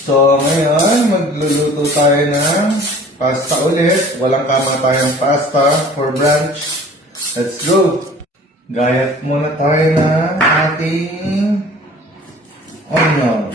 So, ngayon, magluluto tayo ng pasta ulit. Walang kamatayang pasta for brunch. Let's go! Gayat muna tayo ng ating onion.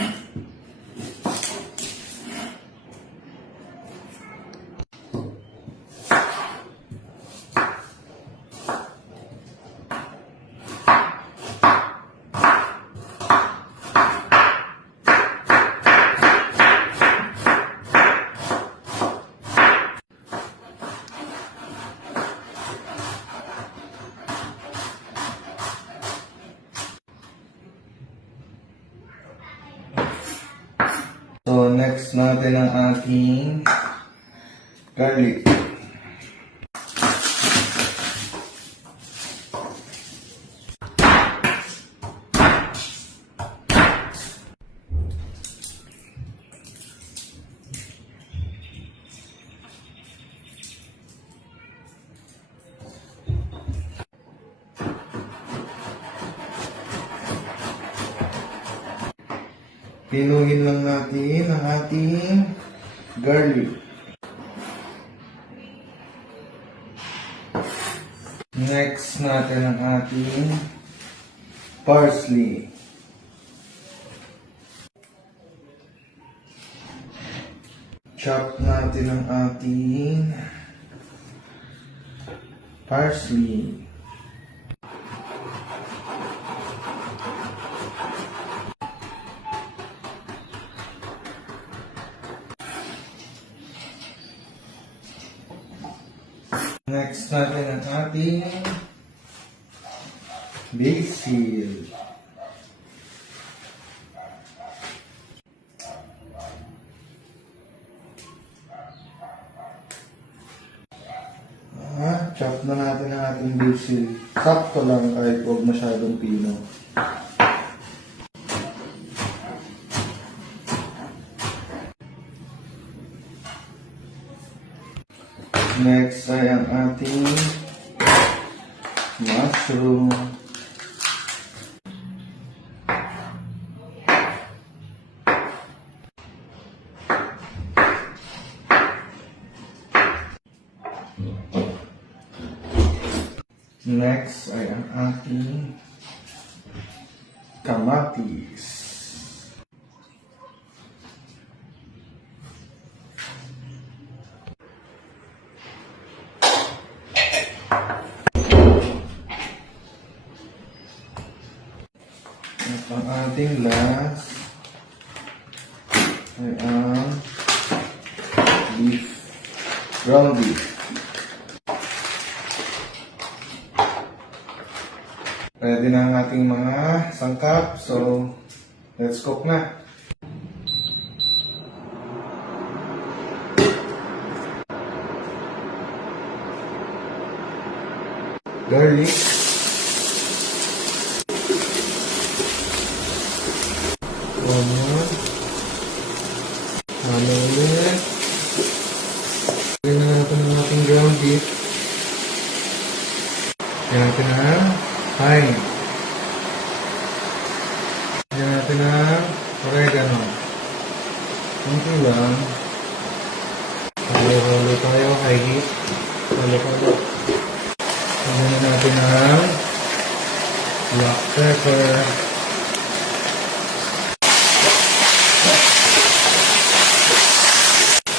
So, next natin ang ating garlic. Pinuhin lang natin ang ating garlic. Next natin ang ating parsley. Chop natin ang ating parsley. Next natin ang ating basil. Chop na natin ang ating basil. Sakto lang kahit huwag masyadong pino. Next ay ang ating mushroom. Next ay ang ating kamatis. At ang ating last ay ang beef, ground beef. Ready na ang ating mga sangkap, so let's cook na. Garlic. Onion. Onion. Lagyan na natin ang ating ground beef. Lagyan natin ang thyme. Lagyan natin ang oregano. Kunti lang. Halo-halo tayo, high heat. Halo-halo. Lagyan natin ang black pepper.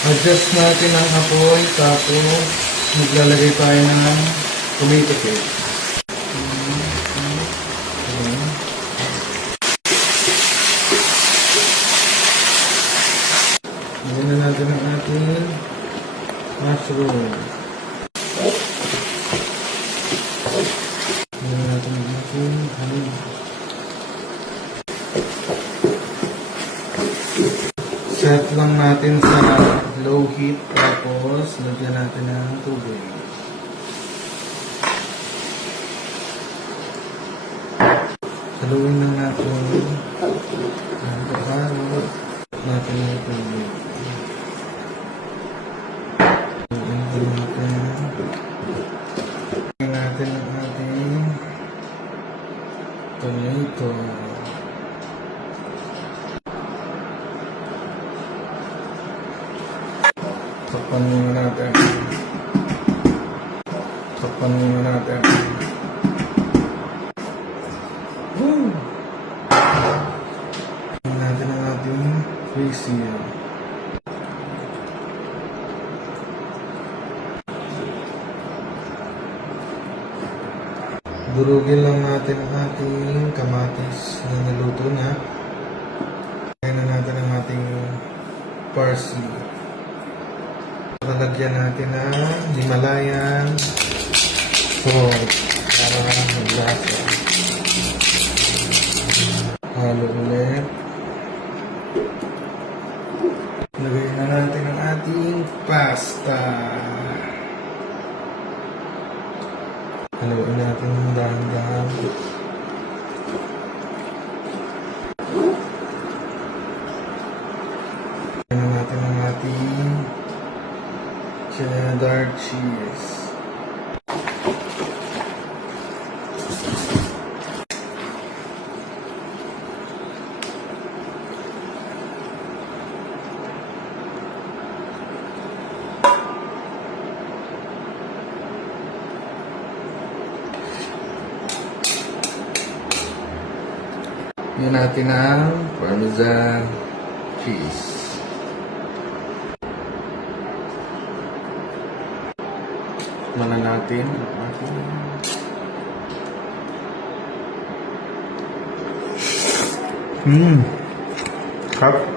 Adjust natin ang apoy, tapos maglalagay tayo ng tomato paste. Lagyan na natin ang ating mushroom. Lagyan natin ang ating honey. Set lang natin sa low heat, tapos lagyan natin ng tubig. Haluin lang natin. Halo natin ng tubig. Lagyan natin ang ating tomato. Takpan muna natin. Takpan muna natin. Woo! Tingnan natin ang ating face seal. Durugin lang natin ang ating kamatis na naluto na. Kaya na natin ang ating parsley. Lalagyan natin ng Himalayan salt para maglasa. Halo ulit. Lagyan na natin ang ating pasta. Haluin natin ng dahan-dahan. Lagyan na natin ang ating cheddar cheese. Yan natin ang Parmesan cheese. Mana natin ang ating Sarap.